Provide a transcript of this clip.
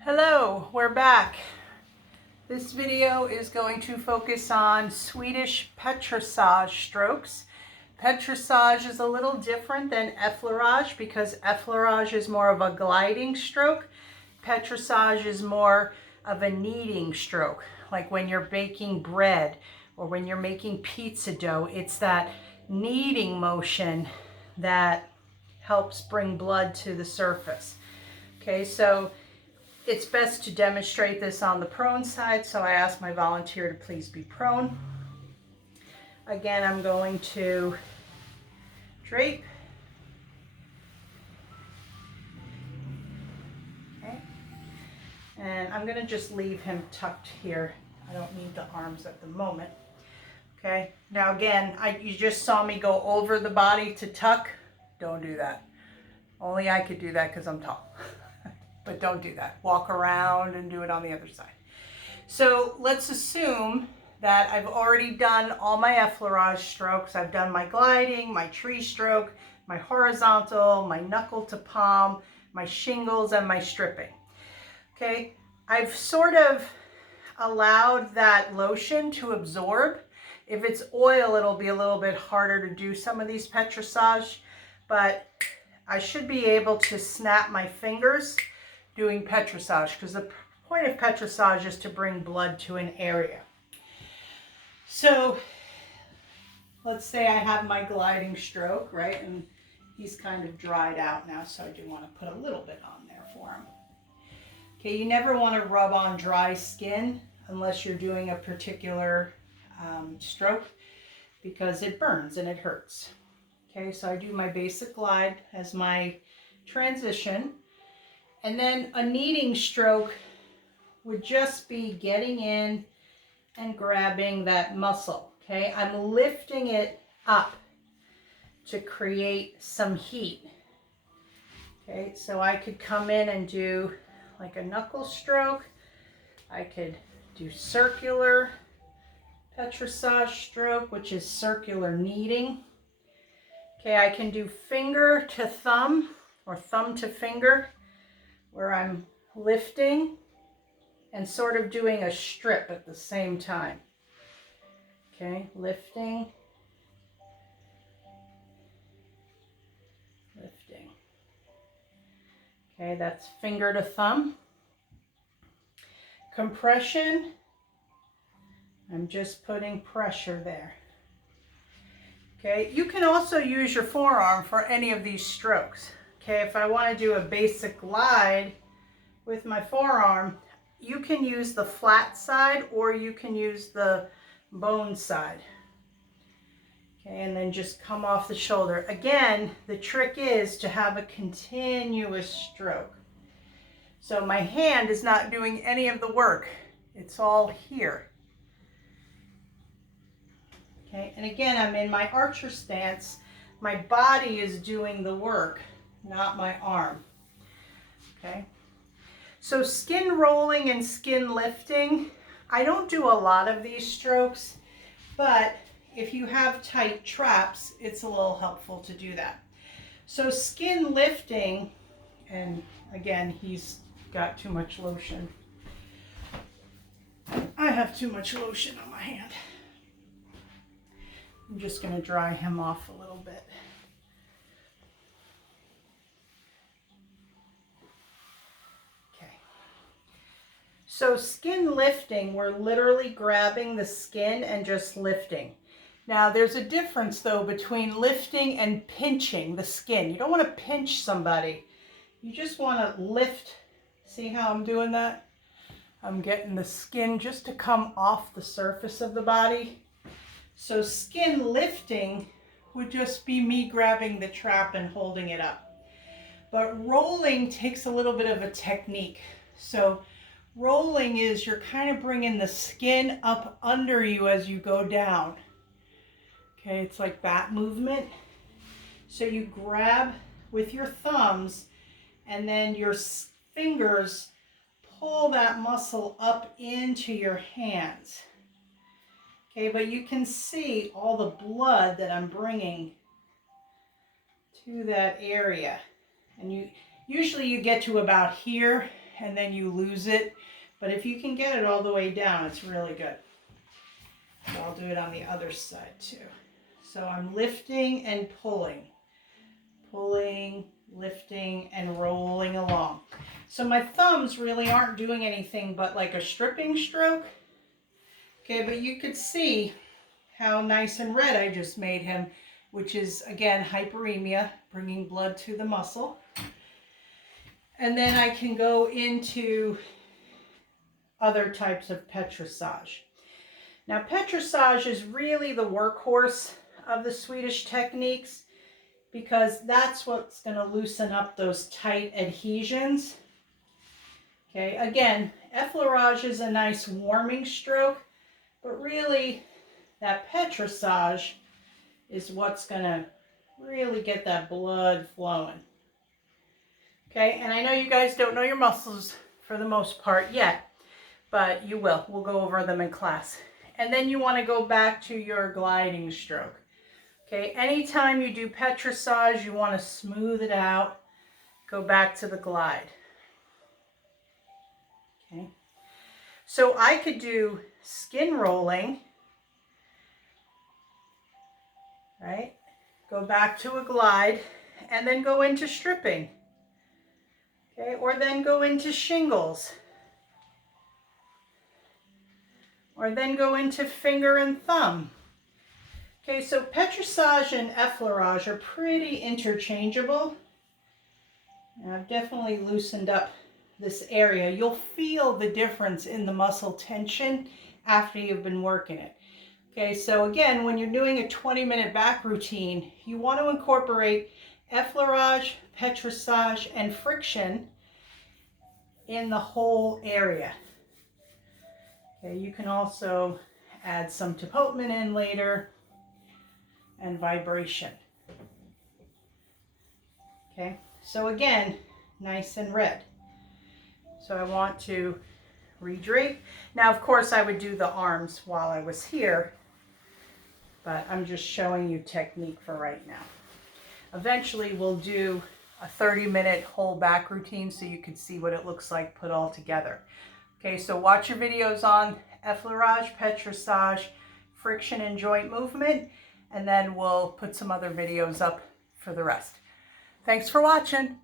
Hello, we're back. This video is going to focus on Swedish Petrissage strokes. Petrissage is a little different than effleurage because effleurage is more of a gliding stroke. Petrissage is more of a kneading stroke, like when you're baking bread or when you're making pizza dough. It's that kneading motion that helps bring blood to the surface. Okay, so it's best to demonstrate this on the prone side, so I ask my volunteer to please be prone. Again, I'm going to drape. Okay. And I'm going to just leave him tucked here. I don't need the arms at the moment. Okay. Now again, you just saw me go over the body to tuck. Don't do that. Only I could do that because I'm tall. But don't do that. Walk around and do it on the other side. So let's assume that I've already done all my effleurage strokes. I've done my gliding, my tree stroke, my horizontal, my knuckle to palm, my shingles, and my stripping. Okay, I've sort of allowed that lotion to absorb. If it's oil, it'll be a little bit harder to do some of these petrissage, but I should be able to snap my fingers doing petrissage, because the point of petrissage is to bring blood to an area. So let's say I have my gliding stroke, right? And he's kind of dried out now, so I do want to put a little bit on there for him. Okay, you never want to rub on dry skin unless you're doing a particular stroke, because it burns and it hurts. Okay, so I do my basic glide as my transition. And then a kneading stroke would just be getting in and grabbing that muscle, okay? I'm lifting it up to create some heat, okay? So I could come in and do like a knuckle stroke. I could do circular petrissage stroke, which is circular kneading. Okay, I can do finger to thumb or thumb to finger, where I'm lifting and sort of doing a strip at the same time. Okay, lifting, lifting. Okay, that's finger to thumb. Compression, I'm just putting pressure there. Okay, you can also use your forearm for any of these strokes. Okay, if I want to do a basic glide with my forearm, you can use the flat side or you can use the bone side. Okay, and then just come off the shoulder. Again, the trick is to have a continuous stroke. So my hand is not doing any of the work. It's all here. Okay, and again, I'm in my archer stance. My body is doing the work, not my arm. Okay, so skin rolling and skin lifting, I don't do a lot of these strokes, but if you have tight traps, it's a little helpful to do that. So skin lifting, and again, he's got too much lotion. I have too much lotion on my hand. I'm just going to dry him off a little bit. So skin lifting, we're literally grabbing the skin and just lifting. Now there's a difference though between lifting and pinching the skin. You don't want to pinch somebody. You just want to lift. See how I'm doing that? I'm getting the skin just to come off the surface of the body. So skin lifting would just be me grabbing the trap and holding it up. But rolling takes a little bit of a technique. So rolling is you're kind of bringing the skin up under you as you go down. Okay, it's like that movement. So you grab with your thumbs and then your fingers pull that muscle up into your hands. Okay, but you can see all the blood that I'm bringing to that area. And usually you get to about here and then you lose it. But if you can get it all the way down, it's really good. So I'll do it on the other side too. So I'm lifting and pulling, lifting, and rolling along. So my thumbs really aren't doing anything but like a stripping stroke. Okay, but you could see how nice and red I just made him, which is, again, hyperemia, bringing blood to the muscle. And then I can go into other types of petrissage. Now, petrissage is really the workhorse of the Swedish techniques because that's what's going to loosen up those tight adhesions. Okay, again, effleurage is a nice warming stroke, but really that petrissage is what's going to really get that blood flowing. Okay, and I know you guys don't know your muscles for the most part yet, but you will. We'll go over them in class. And then you want to go back to your gliding stroke. Okay, anytime you do petrissage, you want to smooth it out. Go back to the glide. Okay, so I could do skin rolling, right? Go back to a glide and then go into stripping. Okay, or then go into shingles. Or then go into finger and thumb. Okay, so petrissage and effleurage are pretty interchangeable. And I've definitely loosened up this area. You'll feel the difference in the muscle tension after you've been working it. Okay, so again, when you're doing a 20-minute back routine, you want to incorporate effleurage, petrissage, and friction in the whole area. Okay, you can also add some tapotement in later and vibration. Okay, so again, nice and red. So I want to redrape. Now, of course, I would do the arms while I was here, but I'm just showing you technique for right now. Eventually, we'll do a 30-minute whole back routine so you can see what it looks like put all together. Okay, so watch your videos on effleurage, petrissage, friction and joint movement, and then we'll put some other videos up for the rest. Thanks for watching.